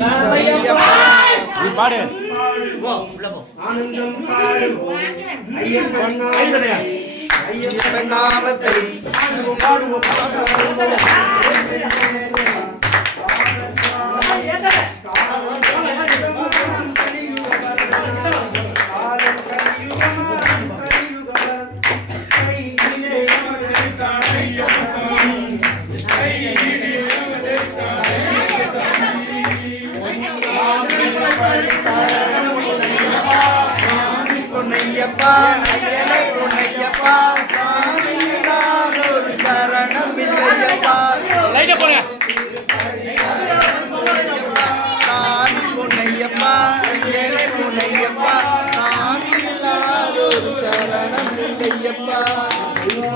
சரணமையப்பா பாடு. ஆனந்தம் பாடுவோம் ஐயப்பன் ஐயப்பன் நாமத்தை பாடுவோம் பொன்னையப்பா ஐயனை பொன்னையப்பா சாமி இல்லாதொரு சரணம் இல்லையப்பா சாமி பொன்னையப்பா ஐயனை பொன்னையப்பா சாமி இல்லாதொரு சரணம் இல்லையப்பா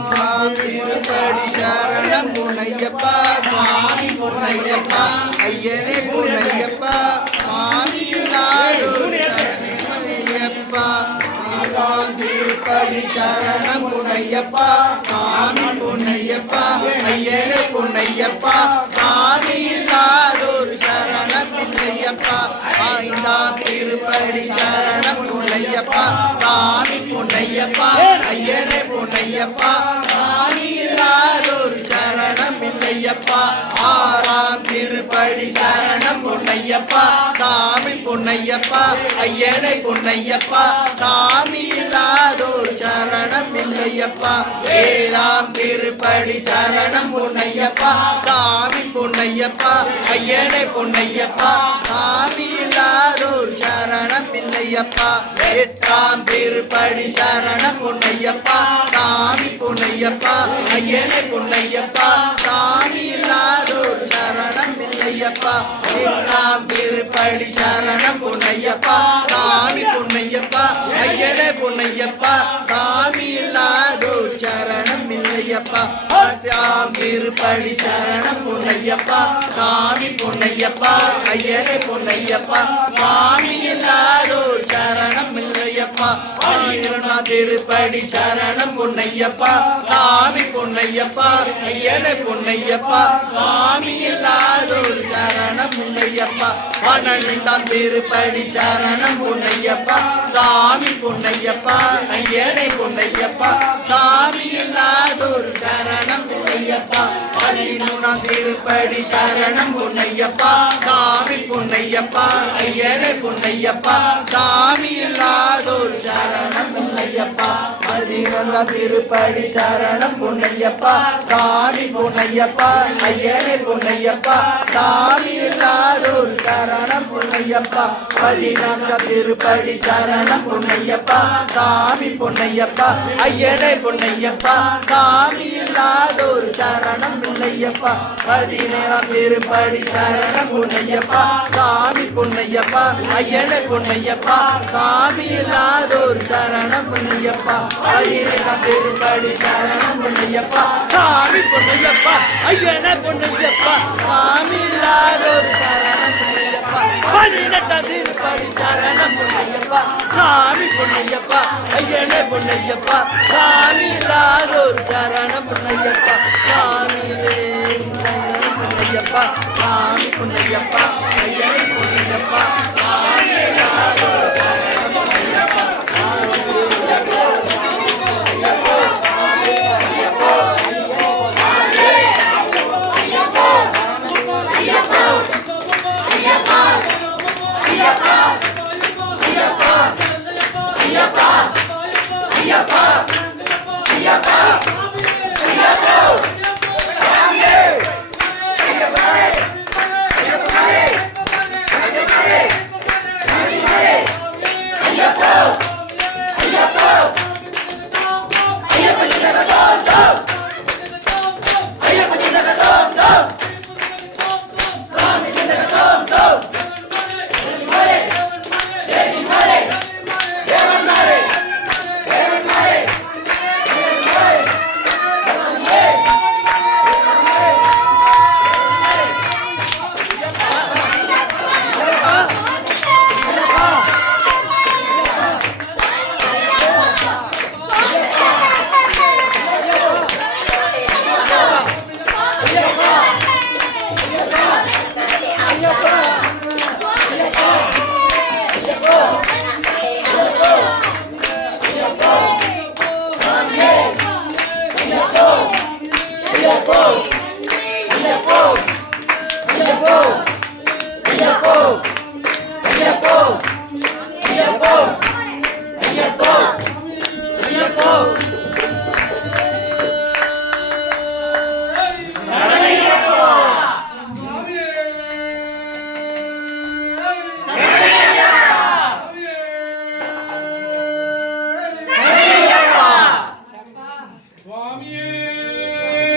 சாமி திருப்படி சரணம் பொன்னையப்பா சாமி பொன்னையப்பா பொன்னையப்பா சரணம் இல்லையப்பா சாமி பொன்னையப்பா ஐயனை பொன்னையப்பா சாமி இல்லாதொரு சரணம் இல்லையப்பா ஐந்தாம் திருப்படி சரணம் பொன்னையப்பா சாமி பொன்னையப்பா ஐயனை பொன்னையப்பா சாமி இல்லாதொரு சரணம் இல்லையப்பா ஆறாம் திருப்படி சரணம் பொன்னையப்பா சாமி பொன்னையப்பா ஐயனை பொன்னையப்பா சாமி இல்லாதோர் சரணம் இல்லையப்பா. ஏழாம் திருப்படி சரணம் பொன்னையப்பா சாமி பொன்னையப்பா ஐயனை பொன்னையப்பா சாமி இல்லாதோர் சரணம் இல்லையப்பா. எட்டாம் திருப்படி சரணம் பொன்னையப்பா சாமி பொன்னையப்பா ஐயனை பொன்னையப்பா சாமி இல்லாதோர் புண்ணையப்பா எல்லாம் திருப்படி சரணம் புண்ணையப்பா சாமி புண்ணையப்பா ஐயனே புண்ணையப்பா சாமி இல்லாதோ சரணம் இல்லையப்பா. பத்தாம் திருப்படி சரணம் புண்ணையப்பா சாமி புண்ணையப்பா ஐயனே புண்ணையப்பா சாமி இல்லாதோ சரணம் இல்லையப்பா. ஆயிரம் திருப்படி சரணம் பொன்னையப்பா. சாமி பொன்னையப்பா ஐயனை பொன்னையப்பா. சாமி இல்லாதோர் சரணம் இல்லையப்பா பன்னெண்டாம் திருப்படி சரணம் பொன்னையப்பா. சாமி பொன்னையப்பா ஐயனை பொன்னையப்பா. சாமி இல்லாதொரு சரணம் பொன்னையப்பா. பதிமூணாம் திருப்படி சரணம் பொன்னையப்பா. சாமி பொன்னையப்பா ஐயனை பொன்னையப்பா. சாமி இல்லாதொரு சரணம் பொன்னையப்பா. பதினொன்றாம் திருப்படி சரணம் பொன்னையப்பா சாமி பொன்னையப்பா ஐயனே பொன்னையப்பா சாமி இல்லாதோர் சரணம் பொன்னையப்பா பதினான்காம் திருப்படி சரணம் பொன்னையப்பா சாமி பொன்னையப்பா ஐயனே பொன்னையப்பா சாமி இல்லாதோர் சரணம் இல்லையப்பா. பதினேழாம் திருப்படி சரணம் பொன்னையப்பா சாமி பொன்னையப்பா ஐயனை பொன்னையப்பா. சாமி இல்லாதோர் சரணம் பொன்னையப்பா பதினேழாம் திருப்படி சரணம் பொன்னையப்பா சாமி பொன்னையப்பா ஐயனை பொன்னையப்பா. சாமி இல்லாதோர் சரணம் பொன்னையப்பா பதினெட்டாம் திருப்படி சரணம் பொன்னையப்பா சாமி பொன்னையப்பா ஐயனை பொன்னையப்பா. சாமி இல்லாதோர் சரணம் Yeah, yeah, yeah.